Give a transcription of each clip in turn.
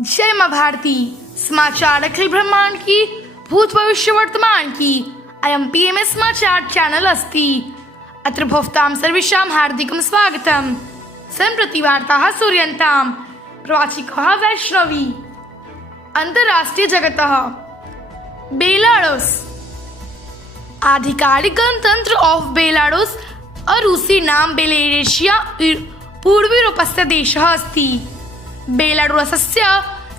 जय माँ भारती। समाचार अखिल ब्रह्मांड की भूत भविष्य वर्तमान की अयं पीएमएस समाचार चैनल अस्ति। अत्र भवतां सर्वेषां हार्दिकं स्वागतम्। सम्प्रति वार्ताः सूर्यन्ताम्। प्रवाचिकः वैष्णवी। अंतर्राष्ट्रीय जगतः बेलारूस। आधिकारिक गणतंत्र ऑफ बेलारूस अरूसी नाम बेलारूसिया पूर्वयूरोपस्य देशः अस्ति। बेलारूसस्य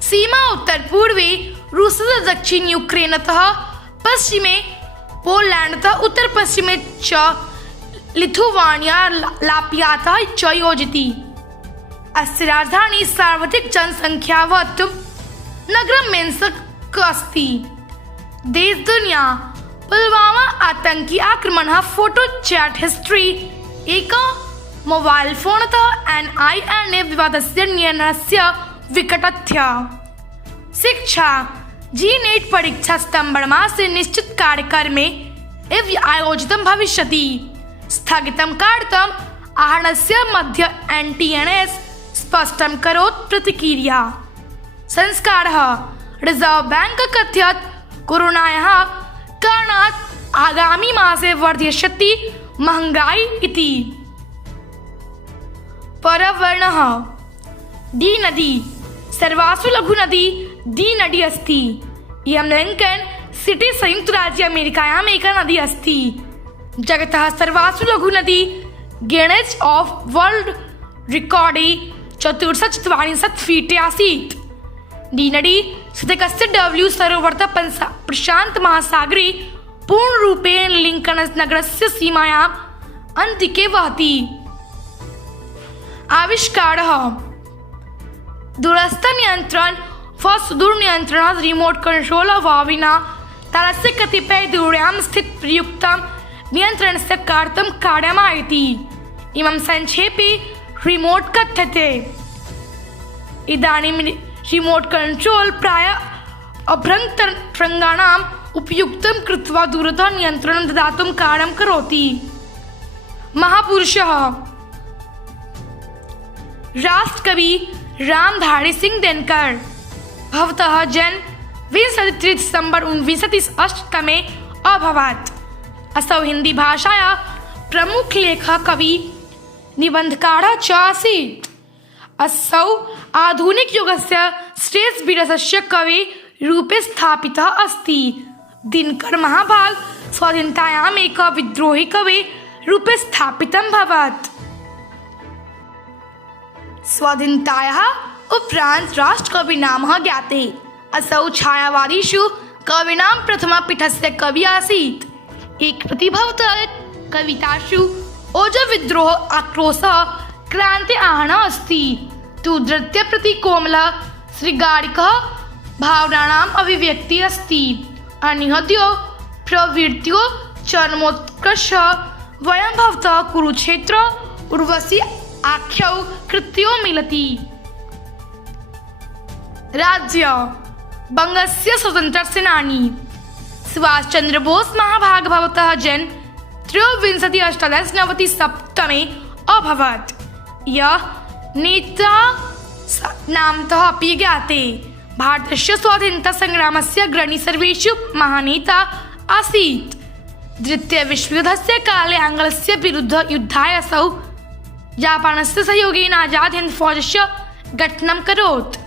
सीमा उत्तरपूर्वे रूसतः दक्षिण यूक्रेनतः पश्चिमे पोलैण्डतः उत्तरपश्चिमे च लिथुवानिया लात्वियातः च योजयति। अस्य राजधानी सर्वाधिक जनसंख्यावत् नगरं मिन्स्क अस्ति। देश दुनिया पुलवामा आतंकी आक्रमणः फोटो चैट हिस्ट्री एक मोबाइल फोनतः NINA विवादस्य निर्णयस्य विकटतः। शिक्षा जी-नेट परीक्षा सितंबर मासे निश्चित कार्यक्रमे इव आयोजितं भविष्यति। स्थगितं कार्यक्रम आहरणस्य मध्ये NTNS स्पष्टं करोत् प्रतिक्रिया। संस्कारः रिजर्व बैंक कथयत् कोरोनायाः कारणात् आगामी मासे वर्धिष्यति महंगाई इति। पर्यावरणः डी नदी सर्वासु लघु नदी डी नदी अस्ति। इयं लिंकन सिटी संयुक्त राज्य अमेरिकायाम् एका नदी अस्ति। जगतः सर्वासु लघु नदी गिनेस् ऑफ वर्ल्ड रिकॉर्डे 443 फीटे आसीत्। डी नदी स्थितकस्य डब्ल्यू सरोवरतः प्रशांत महासागरे पूर्णरूपेण लिंकन नगरस्य सीमायाम् अन्तिके वहति। आविष्कारः दूरस्थ नियंत्रण व सुदूर नियंत्रणात् रिमोट कंट्रोल विना तारस्य कतिपय दूर्यां स्थित प्रयुक्तं नियन्त्रणस्य कर्तुं कार्यमायति। इमं संक्षेपे रिमोट कथ्यते। इदानीं रिमोट कंट्रोल प्रायः अभ्यन्तरङ्गाणाम् उपयुक्तं कृत्वा दूरतः नियन्त्रणं ददातुं कार्यं करोति। महापुरुषः राष्ट्रकवि रामधारी सिंह दिनकर। भवतः जन्म 23 दिसंबर 1908 अभवत्। असौ हिंदी भाषायाः प्रमुख लेखक कवि निबन्धकारः च आसीत्। असौ आधुनिक युगस्य श्रेष्ठ वीरस्य कवि रूपे स्थापितः अस्ति। दिनकर महाभाग स्वाधीनतायाम् एक विद्रोही कवि रूपे स्थापितं भवत्। स्वाधीनतायाः उपरान्त् राष्ट्रकवि नामः ज्ञाते। असौ छायावादिषु कवीनां प्रथमपीठस्य कवि आसीत्। एक प्रतिभवतः कवितासु ओजविद्रोह आक्रोशः क्रान्ति आहरणः अस्ति। तु धृत्य प्रति कोमलः श्रृगारिकः भावनानाम् अभिव्यक्तिः अस्ति। अनिहत्यो प्रवृत्तियो चरमोत्कर्षः वयं भवतः कुरुक्षेत्र उर्वशी आख्यौ कृत्यो मिलति। राज्य बंगस्य स्वतंत्र सेनानी सुभाष चंद्र बोस महाभाग भवतः जन्म 23/8/1997 अभवत्। यः नेता नामतः अपि ज्ञाते। भारतस्य स्वाधीनता संग्रामस्य अग्रणी सर्वेषु महानेता आसीत्। द्वितीय विश्वयुद्धस्य काले आङ्ग्लस्य विरुद्ध युद्धाय असौ जापानस्य सहयोगेन आजाद हिंद फौजस्य गठनं करोत्।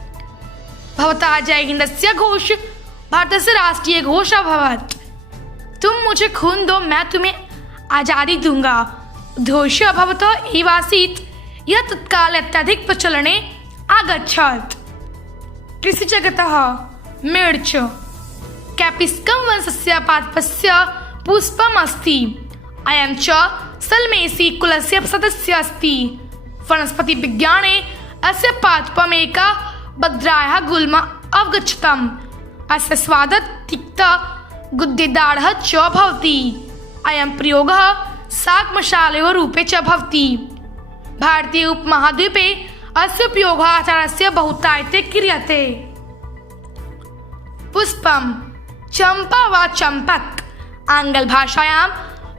भवतः जय हिंदस्य घोष भारतस्य राष्ट्रीय घोष अभवत्। तुम मुझे खून दो मैं तुम्हें आजादी दूंगा घोष भवतः एव आसीत्। यः तत्काले अत्यधिक प्रचलने आगच्छत्। कृषिजगतः मिर्च कैप्सिकम वंशस्य पादपस्य पुष्पम् अस्ति। अयं च सल्मेसी कुलस्य सदस्यः अस्ति। वनस्पति विज्ञाने अस्य पादपम् एका भद्रायाः गुल्म अवगच्छतम्। अस्य स्वादः तिक्तः गुद्देदारः च भवति। अयं प्रयोगः शाकमशालयोः रूपे च भवति। भारतीय उपमहाद्वीपे अस्य उपयोगः आचारस्य बहुतायते क्रियते। पुष्पं चंपा वा चंपक आङ्ग्लभाषायां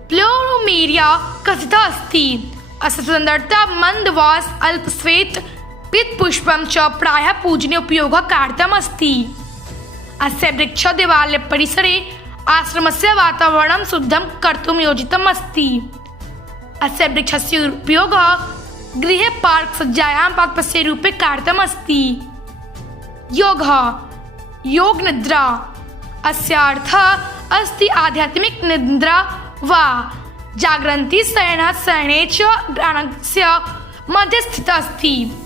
प्लूमेरिया कथितः अस्ति। अस्य सुन्दरता मन्दवास अल्पश्वेत पीतपुष्पं च प्रायः पूजने उपयोगकार्थम् अस्ति। अस्य वृक्षदेवालय परिसरे आश्रमस्य वातावरणं शुद्धं कर्तुं योजितम् अस्ति। अस्य वृक्षस्य उपयोगः गृहे पार्क सज्जायां पादपस्य रूपे कार्यम् अस्ति। योगः योगनिद्रा अस्य अर्थः अस्ति आध्यात्मिक निद्रा वा जागरन्ति शयने च ध्यानस्य मध्ये स्थितः अस्ति।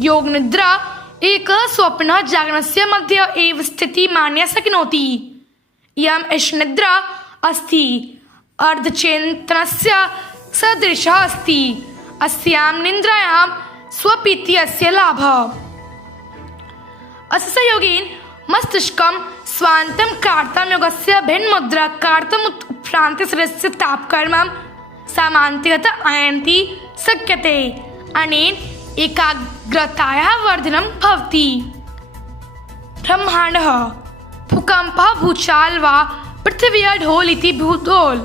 योगनिद्रा एकः स्वप्नः जागरणस्य मध्ये एव स्थितिः मान्य शक्नोति। इयम् एषनिद्रा अस्ति अर्धचेतनस्य सदृशः अस्ति। अस्यां निद्रायां स्वप्तिः अस्य लाभः। अस्य योगेन मस्तिष्कं स्वान्तं कर्तुं योगस्य भिन्नमुद्रा कर्तुम् उत्क्रान्ते शरीरस्य तापक्रमं सामान्यतः आयान्ति शक्यते। अनेन एकाग्रतायाः वर्धनं भवति। ब्रह्माण्डः भूकम्पः भूचाल वा पृथिव्याः ढोल इति भूगोल।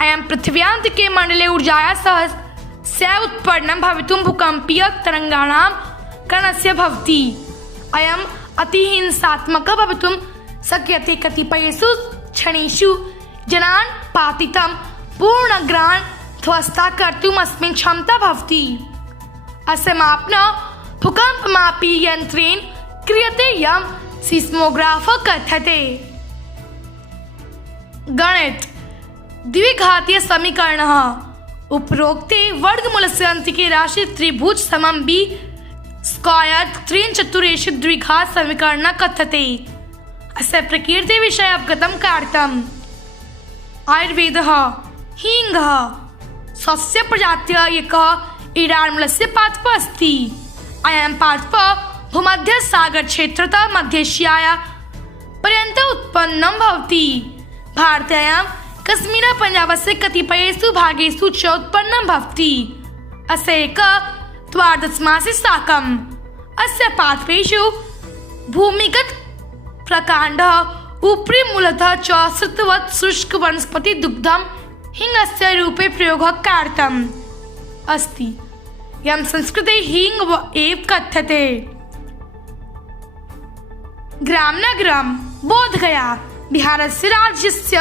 अयं पृथिव्यान्तके मण्डले ऊर्जायाः सह स्या उत्पन्नं भवितुं भूकम्पीय तरङ्गाणां कणस्य भवति। अयम् अतिहिंसात्मकः भवितुं शक्यते। कतिपयेषु क्षणेषु जनान् पातितं पूर्णग्रान् ध्वस्ता कर्तुम् अस्मिन् क्षमता भवति। अस्य मापनं भूकम्पमापी यन्त्रेण क्रियते यं सीस्मोग्राफ कथ्यते। गणित द्विघातीय समीकरणः उपरोक्ते वर्गमूलस्य अन्तिके राशि त्रिभुज समं बी स्क्वायर त्रीन् चतुरेषु द्विघात समीकरणः कथ्यते। अस्य प्रकृतिविषये अवगतं कर्तुम् आयुर्वेदः हीङ्गः सस्य प्रजात्यः एकः ईडामूलस्य पादपः अस्ति। अयं पादपः भूमध्यसागरक्षेत्रतः मध्यएशियायाः पर्यन्तम् उत्पन्नं भवति। भारतीयां कश्मीरपञ्जाबस्य कतिपयेषु भागेषु च उत्पन्नं भवति। अस्य एकः द्वादशमासी शाकम्। अस्य पादपेषु भूमिगत प्रकाण्डः उपरि मूलतः च श्रुतवत् शुष्क वनस्पति दुग्धं हिङ्गस्य रूपे प्रयोगः कर्तम् अस्ति। यं संस्कृते हिङ्ग एव कथ्यते। ग्रामनगरं बोधगया बिहारस्य राज्यस्य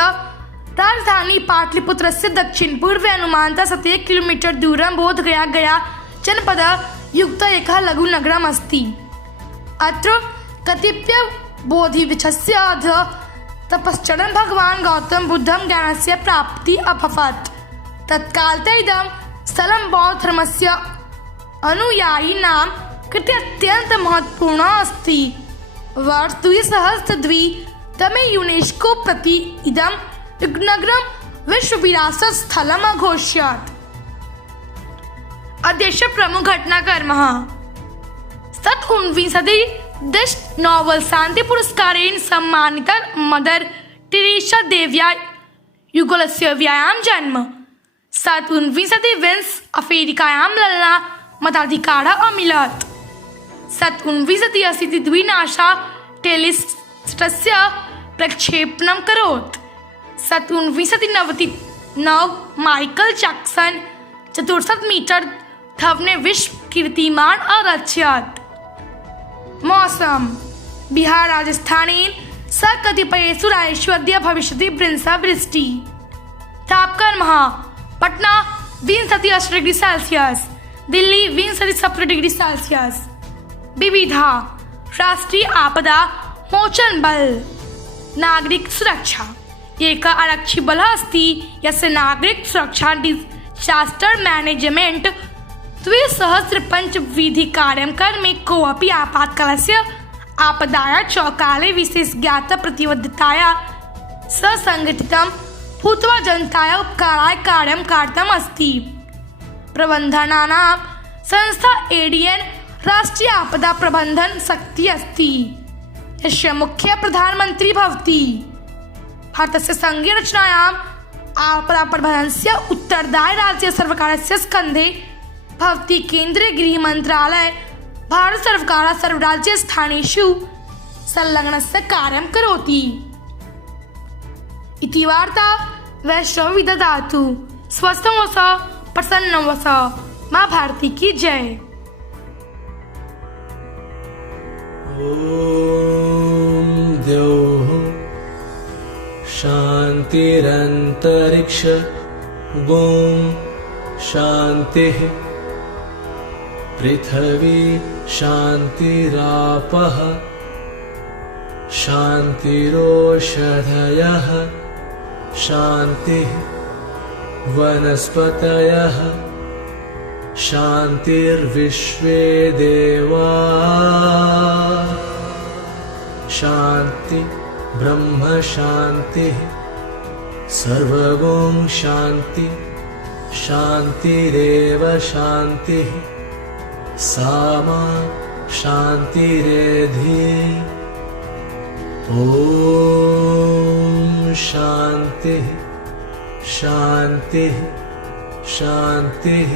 राजधानी पाटलिपुत्रस्य दक्षिणपूर्वे अनुमानतः 7 किलोमीटर दूरं बोधगया गया जनपदः युक्तः एकः लघुनगरम् अस्ति। अत्र कतिपय बोधिवृक्षस्य अधः तपश्चरन् भगवान् गौतम बुद्धं ज्ञानस्य प्राप्तिः अभवत्। तत्कालतः इदं स्थलं बौद्धधर्मस्य अनुयायिनां कृते अत्यन्तं महत्वपूर्णम् अस्ति। वर्ष 2002 तमे यूनेस्को प्रति इदं नगरं विश्वविरासत स्थलम् अघोषयत्। अद्यस्य प्रमुख घटनाक्रमः 19 नोबेल शान्ति पुरस्कारेण सम्मानिता मदर टेरेसा देव्या युगोस्लावियायां जन्म। 19 अफ्रीकायां ललना मताधिकारः अमिलत्। 1980 नासा टेलिस्टस्य प्रक्षेपणं करोत्। 1999 माइकल जैक्सन 64 मीटर धावने विश्व कीर्तिमान अरचयत्। मौसम बिहार राजस्थानेन सह कतिपयेषु राज्येषु अद्य भविष्यति वृष्टिः। तापक्रमः Patna 20 degree Celsius, Delhi 20 degree Celsius. विविधा राष्ट्रीय आपदा मोचन बल नागरिक सुरक्षा एकः आरक्षिबलः अस्ति यस्य नागरिक सुरक्षा डिजास्टर मैनेजमेंट 2005 विधिकार्यक्रमे कोऽपि आपातकालस्य आपदायाः च काले विशेषज्ञात प्रतिबद्धताया ससंघटितं भूत्वा जनतायाः उपकाराय कार्यं कर्तुम् अस्ति। प्रबन्धनानां संस्था एडीएन राष्ट्रीय आपदा प्रबंधन शक्ति अस्ति यस्य मुख्य प्रधानमंत्री भवति। भारतस्य संघीय रचनायाम् आपदा प्रबंधनस्य उत्तरदायी राज्य सर्वकारस्य स्कन्धे भवति। केन्द्रीय गृह मंत्रालय भारत सर्वकारः सर्वराज्य स्थानेषु संलग्नस्य कार्यं करोति। इति वार्ता वैष्णव विदधातु। स्वस्थं वस प्रसन्नं वस। माँ भारती की जय। ॐ द्यौः शान्तिरन्तरिक्ष ॐ शान्तिः पृथिवी शान्तिरापः शान्तिरोषधयः शान्तिः वनस्पतयः शान्तिर्विश्वे देवा शान्ति ब्रह्म शान्तिः सर्वगुण शान्ति शान्तिरेव शान्तिः सामा शान्तिरेधि ॐ शान्तिः शान्तिः शान्तिः।